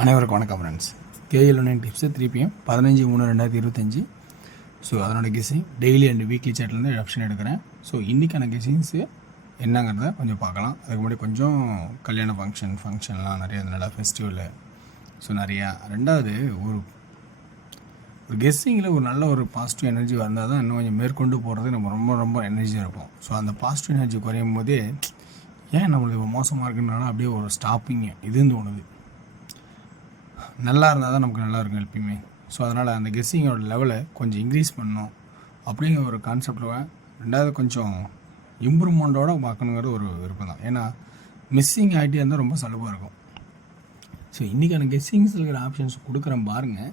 அனைவருக்கும் வணக்கம் friends. KL9 tips 3 PM 15/3/2025. So அதனோட கெஸ்ஸிங் டெய்லி அண்ட் வீக்லி சேட்லேருந்து ஆப்ஷன் எடுக்கிறேன். ஸோ இன்றைக்கான கெஸ்ஸிங்ஸு என்னங்கிறத கொஞ்சம் பார்க்கலாம். அதுக்கு முன்னாடி கொஞ்சம் கல்யாண ஃபங்க்ஷன்லாம் நிறையா இருந்தனால ஃபெஸ்டிவலு ஸோ நிறையா. ரெண்டாவது ஒரு கெஸ்ஸிங்கில் ஒரு நல்ல ஒரு பாசிட்டிவ் எனர்ஜி வந்தால் தான் இன்னும் கொஞ்சம் மேற்கொண்டு போகிறது நம்ம ரொம்ப எனர்ஜியாக இருப்போம். ஸோ அந்த பாசிட்டிவ் எனர்ஜி குறையும் போதே ஏன் நம்மளுக்கு மோசமாக இருக்குனால அப்படியே ஒரு ஸ்டாப்பிங்க இதுன்னு தோணுது. நல்லா இருந்தால் தான் நமக்கு நல்லா இருக்கும் எப்பயுமே. ஸோ அதனால் அந்த கெஸ்ஸிங்கோட லெவலை கொஞ்சம் இன்க்ரீஸ் பண்ணணும் அப்படிங்கிற ஒரு கான்செப்டில். ரெண்டாவது கொஞ்சம் இம்ப்ரூவ்மெண்ட்டோடு பார்க்கணுங்கிறது ஒரு விருப்பம் தான். ஏன்னா மிஸ்ஸிங் ஆகிட்டே இருந்தால் ரொம்ப சலுப்பாக இருக்கும். ஸோ இன்றைக்கான கெஸ்ஸிங்ஸில் இருக்கிற ஆப்ஷன்ஸ் கொடுக்குறேன் பாருங்கள்.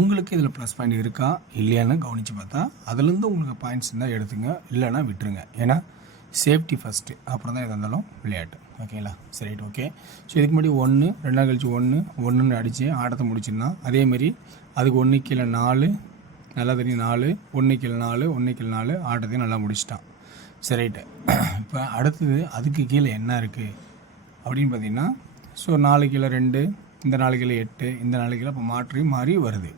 உங்களுக்கு இதில் ப்ளஸ் பாயிண்ட் இருக்கா இல்லையான்னு கவனித்து பார்த்தா அதுலேருந்து உங்களுக்கு பாயிண்ட்ஸ் இருந்தால் எடுத்துங்க, இல்லைன்னா விட்டுருங்க. ஏன்னா சேஃப்டி ஃபஸ்ட்டு, அப்புறம் தான் எதாக இருந்தாலும் விளையாட்டு. ஓகேங்களா? சரி, ஓகே. ஸோ இதுக்கு முன்னாடி 1 2 நாள் கழிச்சு 1 அடித்து ஆட்டத்தை முடிச்சிருந்தான். அதேமாரி அதுக்கு 1 கீழே 4 நல்லா தெரியும், 4 1 கீழே 4 1 கீழே 4 ஆட்டத்தையும் நல்லா முடிச்சிட்டான். சரி, ரைட்டு. இப்போ அடுத்தது அதுக்கு கீழே என்ன இருக்குது அப்படின்னு பார்த்தீங்கன்னா, ஸோ 4 கீழே 2, இந்த 4 கீழே 8, இந்த 4 கீழே இப்போ மாறி வருது.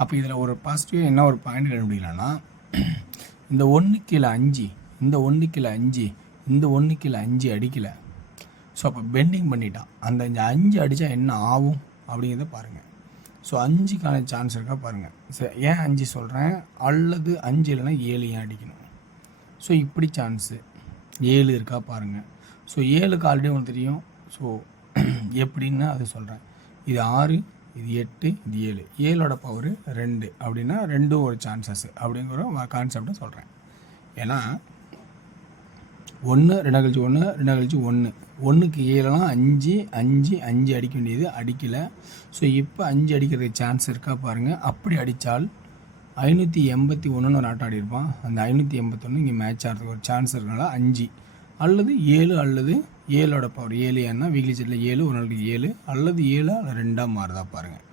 அப்போ இதில் ஒரு பாசிட்டிவ் என்ன ஒரு பாயிண்ட் கண்டுபிடிக்கலான்னா, இந்த 1 கீழே 5, இந்த 1 கீழே 5, இந்த 1 கீழே 5 அடிக்கலை. ஸோ அப்போ பெண்டிங் பண்ணிட்டான். அந்த 5 அடித்தா என்ன ஆகும் அப்படிங்கிறத பாருங்கள். ஸோ 5க்கான சான்ஸ் இருக்கா பாருங்கள். சரி, ஏன் 5 சொல்கிறேன், அல்லது 5 இல்லைன்னா 7 ஏன் அடிக்கணும். ஸோ இப்படி சான்ஸு 7 இருக்கா பாருங்கள். ஸோ 7க்கு ஆல்ரெடி உங்களுக்கு தெரியும். ஸோ எப்படின்னு அது சொல்கிறேன். இது 6, இது 8, இது 7. 7ஓட பவர் 2 அப்படின்னா 2 ஒரு சான்சஸ் அப்படிங்கிற ஒரு கான்செப்டை சொல்கிறேன். ஏன்னா 1 2 கழிச்சு 1 2 கழிச்சு 1 1க்கு 7லாம் 5 அடிக்க வேண்டியது அடிக்கலை. ஸோ இப்போ 5 அடிக்கிறதுக்கு சான்ஸ் இருக்கா பாருங்கள். அப்படி அடித்தால் 581 ஒரு ஆட்டம் ஆடிருப்பான். அந்த 581 இங்கே மேட்ச் ஆகிறதுக்கு ஒரு சான்ஸ் இருக்கனால 5 அல்லது 7 அல்லது 7ஓட பவர் 7 ஏன்னா வீக்லி செட்டில் 7 ஒரு நாளைக்கு 7 அல்லது 7 அல்லது 2 மாறுதா பாருங்கள்.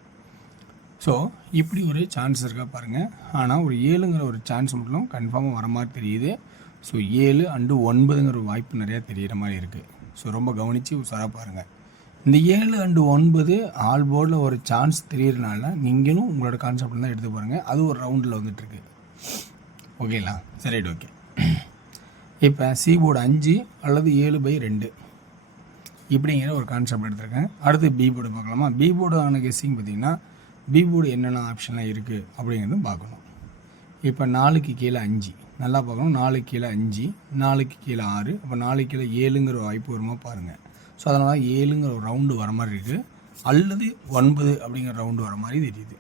ஸோ இப்படி ஒரு சான்ஸ் இருக்கா பாருங்கள். ஆனால் ஒரு 7ங்கிற ஒரு சான்ஸ் மட்டும் கன்ஃபார்மாக வர மாதிரி தெரியுது. ஸோ 7 அண்டு 9ங்கிற ஒரு வாய்ப்பு நிறையா தெரிகிற மாதிரி இருக்குது. ஸோ ரொம்ப கவனித்து உசாராக பாருங்கள். இந்த 7 அண்டு 9 ஆல் போர்டில் ஒரு சான்ஸ் தெரியறதுனால நீங்களும் உங்களோட கான்செப்ட் தான் எடுத்து பாருங்கள். அது ஒரு ரவுண்டில் வந்துட்டுருக்கு. ஓகேங்களா? சரி, ஓகே. இப்போ சி போர்டு 5 அல்லது 7/2 இப்படிங்கிற ஒரு கான்செப்ட் எடுத்துருக்கேன். அடுத்து பி போர்டு பார்க்கலாமா? பி போர்டான கெஸ்ஸிங் பார்த்திங்கன்னா, பி போர்டு என்னென்ன ஆப்ஷன்லாம் இருக்குது அப்படிங்கிறதும் பார்க்கணும். இப்போ 4க்கு கீழே 5 நல்லா பார்க்கணும். 4க்கு கீழே 5, 4க்கு கீழே 6, அப்போ 4க்கு கீழே 7ங்கிற ஒரு வாய்ப்பு வருமா பாருங்கள். ஸோ அதனால தான் 7ங்கிற ஒரு ரவுண்டு வர மாதிரி இருக்குது, அல்லது 9 அப்படிங்கிற ரவுண்டு வர மாதிரி தெரியுது.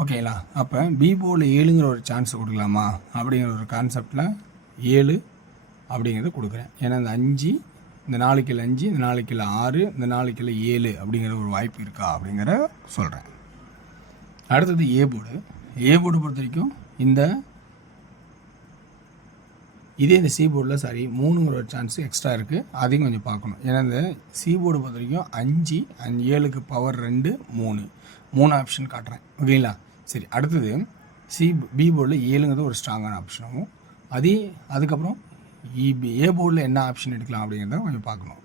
ஓகேங்களா? அப்போ பி போர்டில் 7ங்கிற ஒரு சான்ஸ் கொடுக்கலாமா அப்படிங்கிற ஒரு கான்செப்டில் 7 அப்படிங்கிறத கொடுக்குறேன். ஏன்னா இந்த 5, இந்த 4க்கு கீழே 5, இந்த 4க்கு கீழே 6, இந்த 4க்கு கீழே 7 அப்படிங்கிற ஒரு வாய்ப்பு இருக்கா அப்படிங்கிற சொல்கிறேன். அடுத்தது ஏ போர்டு. ஏ போர்டு பொறுத்த வரைக்கும் இந்த சி போர்டில் 3ங்கிற ஒரு சான்ஸ் எக்ஸ்ட்ரா இருக்குது. அதையும் கொஞ்சம் பார்க்கணும். ஏன்னா இந்த சி போர்டு பொறுத்த வரைக்கும் 5 7க்கு பவர் 2 3 ஆப்ஷன் காட்டுறேன். ஓகேங்களா? சரி, அடுத்தது பி போர்டில் 7ங்கிறது ஒரு ஸ்ட்ராங்கான ஆப்ஷனாகவும் அதுக்கப்புறம் ஏ போர்டில் என்ன ஆப்ஷன் எடுக்கலாம் அப்படிங்கிறத கொஞ்சம் பார்க்கணும்.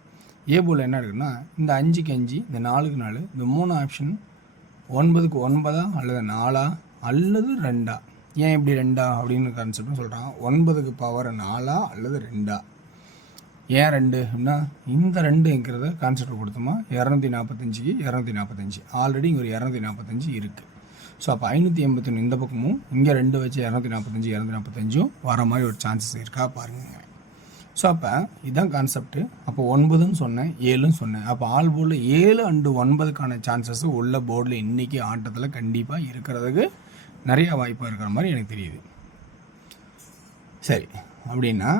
ஏ போர்டில் என்ன எடுக்கணும்னா, இந்த 5க்கு 5, இந்த 4க்கு 4, இந்த 3 ஆப்ஷன் 9க்கு 9 அல்லது 4 அல்லது 2. ஏன் இப்படி 2 அப்படின்னு கான்செப்ட்னு சொல்கிறாங்க. 9க்கு பவர் 4 அல்லது 2. ஏன் 2 அப்படின்னா, இந்த 2ங்கிறத கான்செப்ட் கொடுத்தோமா 245க்கு 245 ஆல்ரெடி இங்கே ஒரு 245 இருக்குது. ஸோ அப்போ 581 இந்த பக்கமும் இங்கே 2 வச்சு 245 வர மாதிரி ஒரு சான்சஸ் இருக்கா பாருங்க. ஸோ அப்போ இதுதான் கான்செப்ட்டு. அப்போ 9ன்னு சொன்னேன், 7ன்னு சொன்னேன். அப்போ ஆல் போர்டில் 7 அண்டு 9க்கான சான்சஸ் உள்ள போர்டில் இன்றைக்கி ஆட்டத்தில் கண்டிப்பாக இருக்கிறதுக்கு நிறைய வாய்ப்பாக இருக்கிற மாதிரி எனக்கு தெரியுது. சரி, அப்படின்னா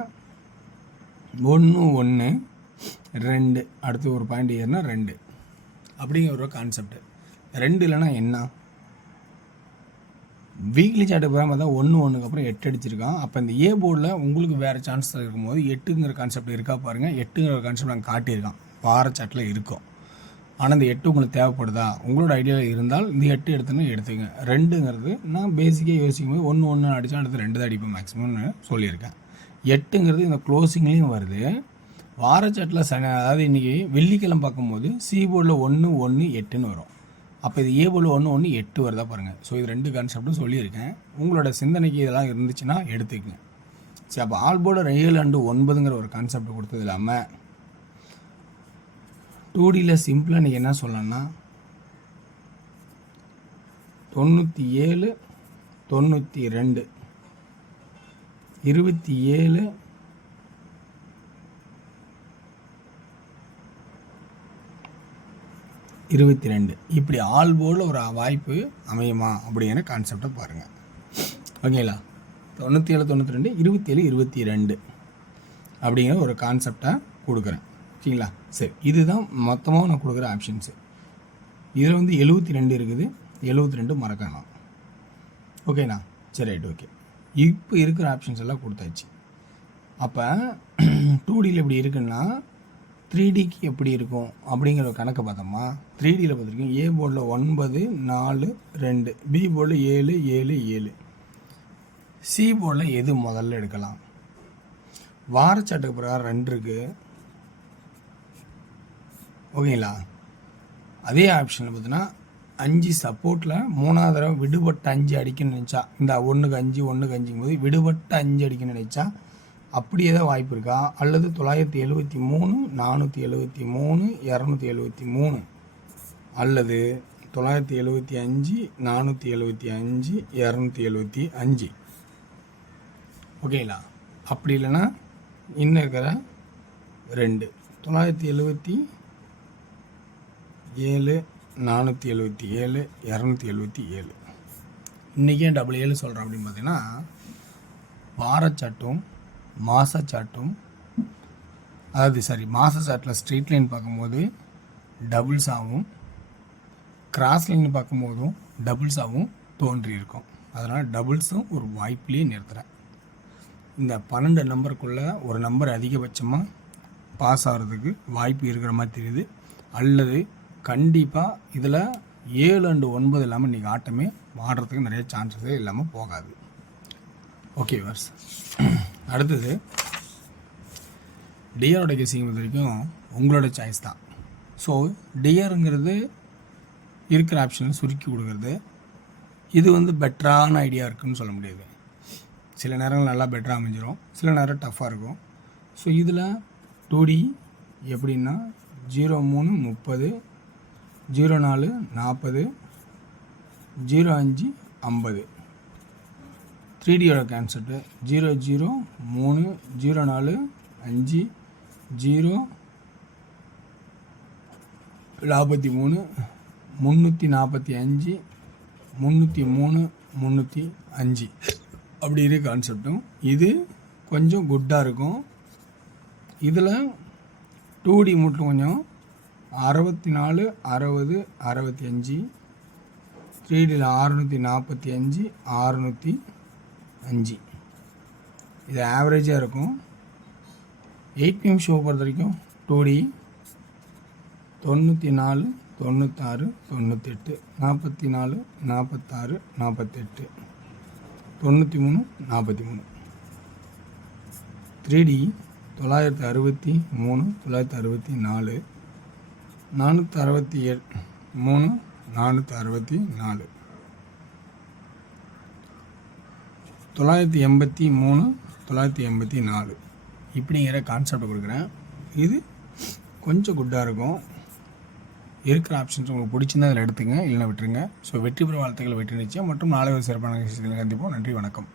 1 1 2 அடுத்து ஒரு பாயிண்ட் ஏறுனா 2 அப்படிங்கிற ஒரு கான்செப்ட். 2 இல்லைன்னா என்ன, வீக்லி சார்ட்டு போகாமல் தான் 1 அப்புறம் 8 அடிச்சிருக்கான். அப்போ இந்த ஏ போர்டில் உங்களுக்கு வேறு சான்ஸ் இருக்கும்போது 8ங்கிற கான்செப்ட் இருக்கா பாருங்கள். 8ங்கிற கான்செப்ட் நாங்கள் காட்டியிருக்கான், வார சார்ட்டில் இருக்கும். ஆனால் இந்த 8 உங்களுக்கு தேவைப்படுதா உங்களோட ஐடியாவில் இருந்தால் இந்த 8 எடுத்துன்னு எடுத்துங்க. 2ங்கிறது நான் பேசிக்காக யோசிக்கும் போது 1 அடித்தா அடுத்து 2 தான் அடிப்பேன் மேக்ஸிமம்னு சொல்லியிருக்கேன். 8ங்கிறது இந்த க்ளோசிங்லேயும் வருது, வாரச்சாட்டில் அதாவது இன்றைக்கி வெள்ளிக்கிழமை பார்க்கும்போது சி போர்டில் 1 1 8ன்னு வரும். அப்போ இது ஏ போர்டில் 1 1 8 வருதா பாருங்கள். ஸோ இது 2 கான்செப்ட்டும் சொல்லியிருக்கேன். உங்களோட சிந்தனைக்கு இதெல்லாம் இருந்துச்சுன்னா எடுத்துக்கங்க. சரி, அப்போ ஆல் போர்டில் 7 and 9ங்கிற ஒரு கான்செப்ட் கொடுத்தது இல்லாமல் 2Dயில் சிம்பிளாக நீங்கள் என்ன சொல்லலாம்னா 97 92 27 22 இப்படி ஆல் போர்டில் ஒரு வாய்ப்பு அமையுமா அப்படிங்கிற கான்செப்டை பாருங்கள். ஓகேங்களா? 97 92 27 22 அப்படிங்கிற ஒரு கான்செப்டை கொடுக்குறேன். ஓகேங்களா? சரி, இதுதான் மொத்தமாக நான் கொடுக்குற ஆப்ஷன்ஸு. இதில் வந்து 72 இருக்குது, 72 மறக்கணும். ஓகேண்ணா? சரி, ரைட், ஓகே. இப்போ இருக்கிற ஆப்ஷன்ஸ் எல்லாம் கொடுத்தாச்சு. அப்போ 2Dயில் எப்படி இருக்குன்னா 3Dக்கு எப்படி இருக்கும் அப்படிங்கிற ஒரு கணக்கை பார்த்தோமா. 3Dயில் பார்த்துருக்கோம். ஏ போர்டில் 9 4 2, பி போர்டில் 7 7 7, சி போர்டில் எது முதல்ல எடுக்கலாம்? வாரச்சாட்டுக்கு பிரகாரம் 2 இருக்குது. ஓகேங்களா? அதே ஆப்ஷனில் பார்த்தீங்கன்னா 5 சப்போர்ட்டில் 3ஆவது தடவை விடுபட்ட 5 அடிக்கணும்னு நினச்சா, இந்த 1க்கு 5 1க்கு 5ங்கும் போது விடுபட்ட 5 அடிக்கணும்னு நினச்சா அப்படி ஏதாவது வாய்ப்பு இருக்கா? அல்லது 973 473 273 அல்லது 975 475 275. ஓகேங்களா? அப்படி இல்லைன்னா இன்னும் இருக்கிற 2 977 477 277. இன்றைக்கி ஏன் 7 சொல்கிறேன் அப்படின்னு பார்த்தீங்கன்னா வாரச்சாட்டும் மாதச்சாட்டும், அதாவது மாத சாட்டில் ஸ்ட்ரெயிட் லைன் பார்க்கும்போது டபுள்ஸாகவும் கிராஸ் லைன் பார்க்கும்போதும் டபுள்ஸாகவும் தோன்றி இருக்கும். அதனால் டபுள்ஸும் ஒரு வாய்ப்புலேயே நிறுத்துகிறேன். இந்த 12 நம்பருக்குள்ளே ஒரு நம்பர் அதிகபட்சமாக பாஸ் ஆகிறதுக்கு வாய்ப்பு இருக்கிற மாதிரி தெரியுது. அல்லது கண்டிப்பாக இதில் 7 and 9 இல்லாமல் இன்றைக்கி ஆட்டமே ஆடுறதுக்கு நிறைய சான்சஸே இல்லாமல் போகாது. ஓகே வர்ஸ். அடுத்தது டிஆரோட கெஸிங் வரைக்கும் உங்களோட சாய்ஸ் தான். ஸோ டிஆருங்கிறது இருக்கிற ஆப்ஷனை சுருக்கி கொடுக்குறது. இது வந்து பெட்டரான ஐடியா இருக்குதுன்னு சொல்ல முடியாது. சில நேரங்கள் நல்லா பெட்டராக அமைஞ்சிரும், சில நேரம் டஃப்பாக இருக்கும். ஸோ இதில் 2D எப்படின்னா 03 30 04 40 05 50. 3Dயோட கான்செப்ட்டு 00 3 04 5 0 43 345 303 305 அப்படி இருக்கு கான்செப்டும். இது கொஞ்சம் குட்டாக இருக்கும். இதில் 2D மட்டும் கொஞ்சம் 64 60 65, 3Dயில் 645 605. இது ஆவரேஜாக இருக்கும். 8PM ஷோ பொறுத்த வரைக்கும் 2D 94 96 98 44 46 48 93 43. 3D 963 964 467 3 464 983 984 இப்படிங்கிற கான்செப்ட் கொடுக்குறேன். இது கொஞ்சம் குட்டாக இருக்கும். இருக்கிற ஆப்ஷன்ஸ் உங்களுக்கு பிடிச்சிருந்தா அதில் எடுத்துங்க, இல்லைன்னா விட்டுருங்க. ஸோ வெற்றி பெற வாழ்த்துக்கள், வெற்றி நிச்சயம் மற்றும் நாளை ஒரு சிறப்பான விஷயத்தில் சந்திப்போம். நன்றி, வணக்கம்.